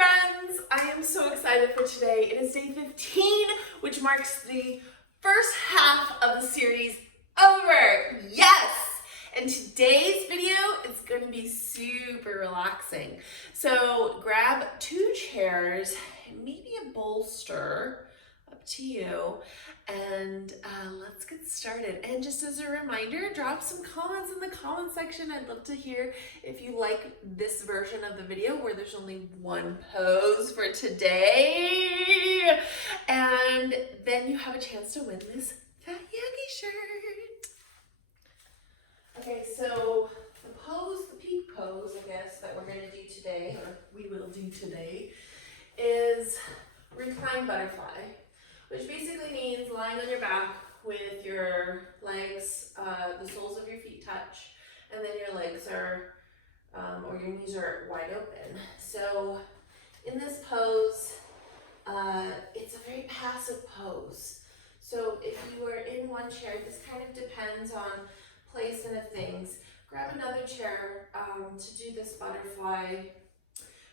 friends! I am so excited for today. It is day 15, which marks the first half of the series over. Yes! And today's video is going to be super relaxing. So grab 2 chairs, maybe a bolster, up to you, and let's get started. And just as a reminder, drop some comments in the comment section. I'd love to hear if you like this version of the video where there's only one pose for today. And then you have a chance to win this Fat Yogi shirt. Okay, so the peak pose, I guess, that we're going to do today, or we will do today, is reclined butterfly, which basically means lying on your back with your legs, the soles of your feet touch, and then your legs are, or your knees are wide open. So in this pose, it's a very passive pose. So if you are in one chair, this kind of depends on placement of things. Grab another chair to do this butterfly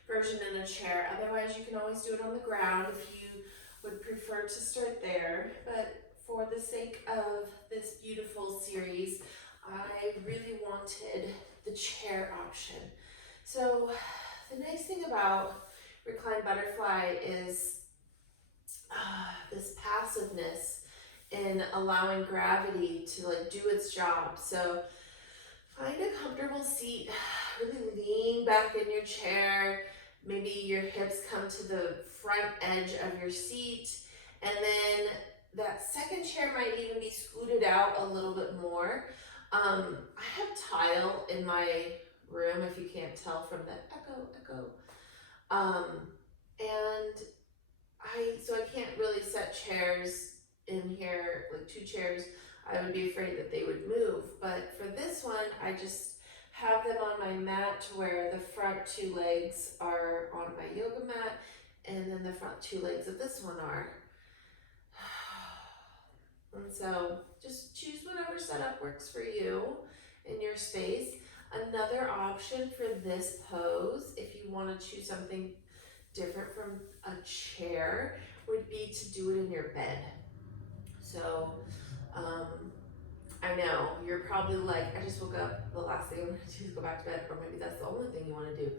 version in a chair. Otherwise, you can always do it on the ground if you would prefer to start there. But for the sake of this beautiful series, I really wanted the chair option. So the nice thing about reclined butterfly is this passiveness in allowing gravity to do its job. So find a comfortable seat, really lean back in your chair. Maybe your hips come to the front edge of your seat, and then that second chair might even be scooted out a little bit more. I have tile in my room, if you can't tell from the echo. And so I can't really set chairs in here, like 2 chairs. I would be afraid that they would move. But for this one, I just have them on my mat to where the front 2 legs are on my yoga mat, and then the front 2 legs of this one are. And so just choose whatever setup works for you in your space. Another option for this pose, if you want to choose something different from a chair, would be to do it in your bed. So I know you're probably like, I just woke up, the last thing I'm going to do is go back to bed, or maybe that's the only thing you want to do,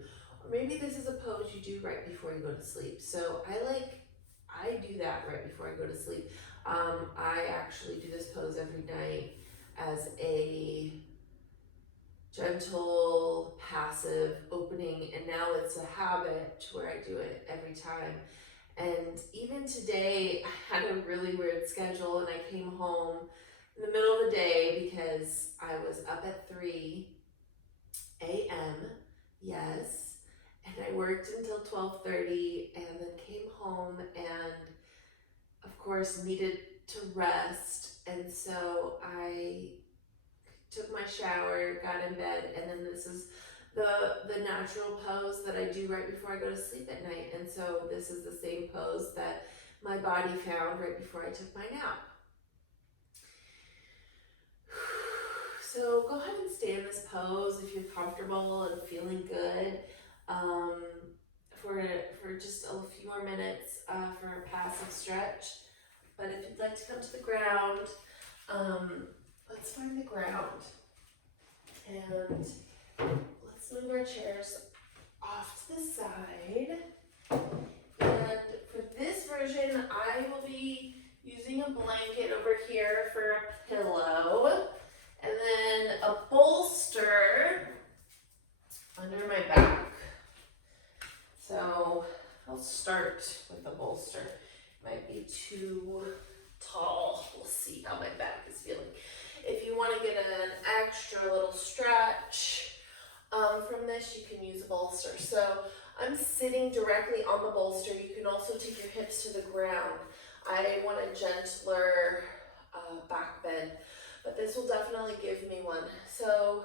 or maybe this is a pose you do right before you go to sleep. So I do that right before I go to sleep. I actually do this pose every night as a gentle, passive opening, and now it's a habit to where I do it every time. And even today, I had a really weird schedule, and I came home in the middle of the day because I was up at 3 a.m., yes, and I worked until 12:30, and then came home and, of course, needed to rest. And so I took my shower, got in bed, and then this is the natural pose that I do right before I go to sleep at night. And so this is the same pose that my body found right before I took my nap. So go ahead and stay in this pose if you're comfortable and feeling good for just a few more minutes for a passive stretch. But if you'd like to come to the ground, let's find the ground. And let's move our chairs off to the side. And for this version, I will be using a blanket over here for a pillow, and then a bolster under my back. So I'll start with the bolster. Might be too tall. We'll see how my back is feeling. If you want to get an extra little stretch from this, you can use a bolster. So I'm sitting directly on the bolster. You can also take your hips to the ground. I want a gentler back bend, but this will definitely give me one. So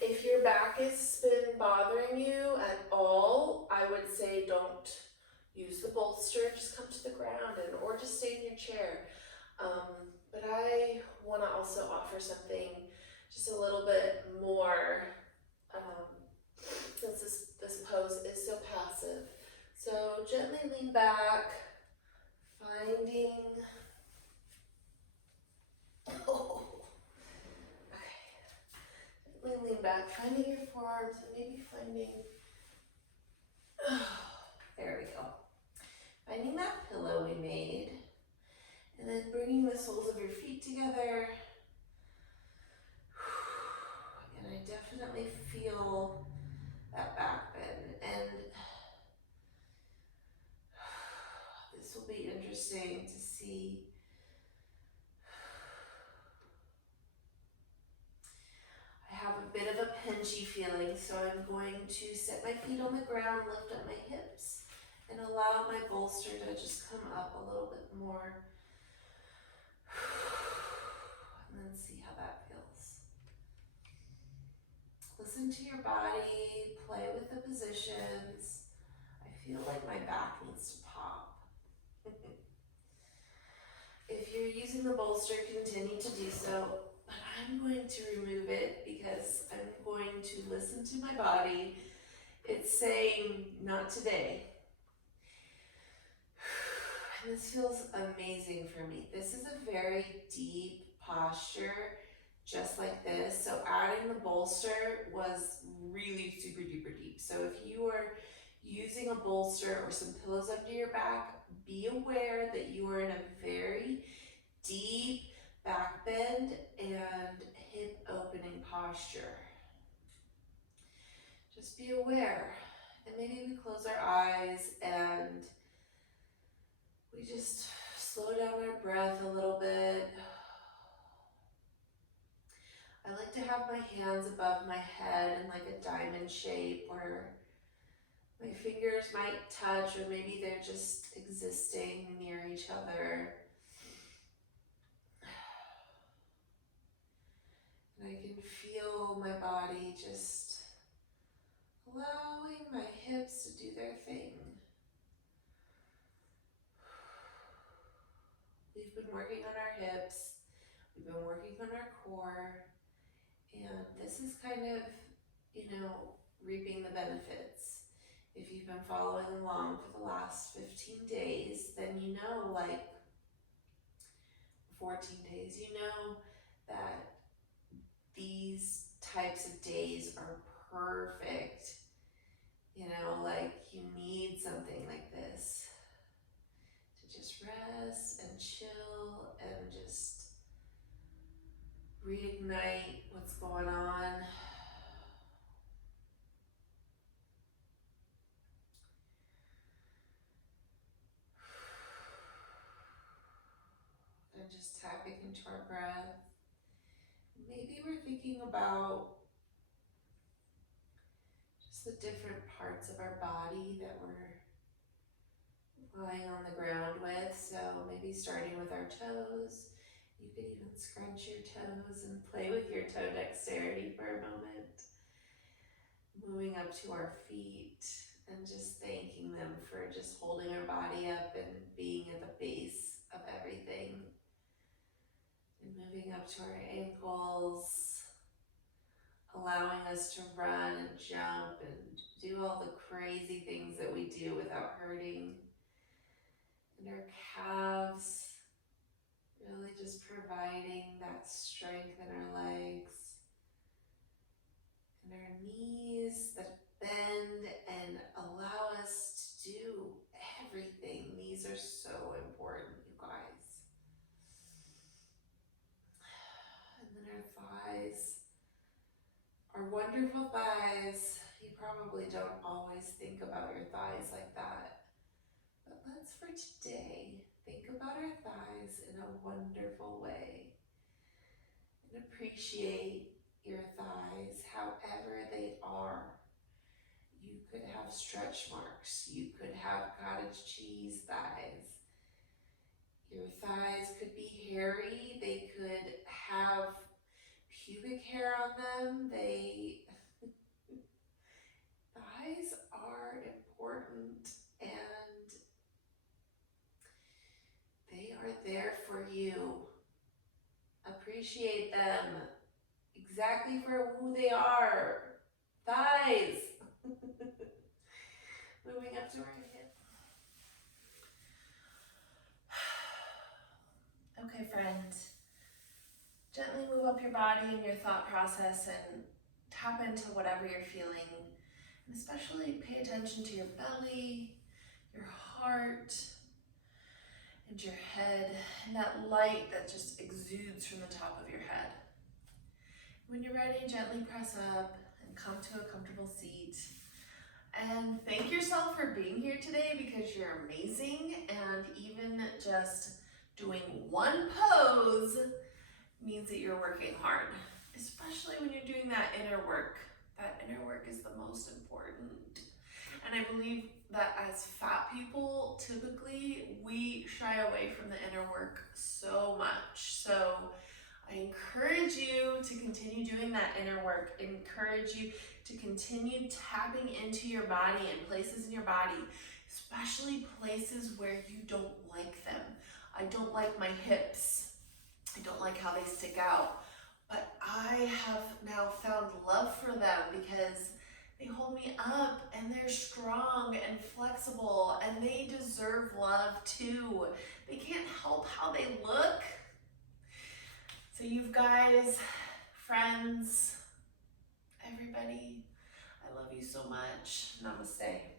if your back has been bothering you at all, I would say don't use the bolster. Just come to the ground or just stay in your chair. But I want to also offer something just a little bit more, since this pose is so finding, oh, okay, lean back, finding your forearms and maybe finding, there we go. Finding that pillow we made, and then bringing the soles of your feet together. And I definitely feel that back bend, and this will be interesting to see. I have a bit of a pinchy feeling, so I'm going to set my feet on the ground, lift up my hips, and allow my bolster to just come up a little bit more. And then see how that feels. Listen to your body, play with the positions. I feel like my back needs to pop. If you're using the bolster, continue to do so, but I'm going to remove it because I'm going to listen to my body. It's saying, not today. And this feels amazing for me. This is a very deep posture, just like this. So adding the bolster was really super duper deep. So if you are using a bolster or some pillows under your back, be aware that you are in a very deep back bend and hip opening posture. Just be aware. And maybe we close our eyes and we just slow down our breath a little bit. I like to have my hands above my head in like a diamond shape where my fingers might touch, or maybe they're just existing near each other. And I can feel my body just allowing my hips to do their thing. We've been working on our hips, we've been working on our core, and this is kind of, reaping the benefits. If you've been following along for the last 15 days, then you know, like 14 days, you know that these types of days are perfect. Like you need something like this to just rest and chill and just reignite what's going on. And just tapping into our breath. Maybe we're thinking about just the different parts of our body that we're lying on the ground with. So maybe starting with our toes. You could even scrunch your toes and play with your toe dexterity for a moment. Moving up to our feet and just thanking them for just holding our body up and being at the base of everything. And moving up to our ankles, allowing us to run and jump and do all the crazy things that we do without hurting. And our calves, really just providing that strength in our legs. And our knees that bend and allow us to do everything. These are so important, you guys. And then our thighs, our wonderful thighs. You probably don't always think about your thighs like that. But let's, for today, think about our thighs in a wonderful way. And appreciate your thighs however they are. You could have stretch marks. You could have cottage cheese thighs. Your thighs could be hairy. They could have pubic hair on them. Thighs are important and they are there for you. Appreciate them exactly for who they are. Thighs. Moving up to our hip. Okay, friend. Gently move up your body and your thought process and tap into whatever you're feeling. And especially pay attention to your belly, your heart, and your head, and that light that just exudes from the top of your head. When you're ready, gently press up and come to a comfortable seat. And thank yourself for being here today because you're amazing, and even just doing one pose means that you're working hard, especially when you're doing that inner work. That inner work is the most important. And I believe that as fat people, typically we shy away from the inner work so much. So I encourage you to continue doing that inner work. I encourage you to continue tapping into your body and places in your body, especially places where you don't like them. I don't like my hips. I don't like how they stick out. But I have now found love for them because they hold me up and they're strong and flexible and they deserve love too. They can't help how they look. So you guys, friends, everybody, I love you so much. Namaste.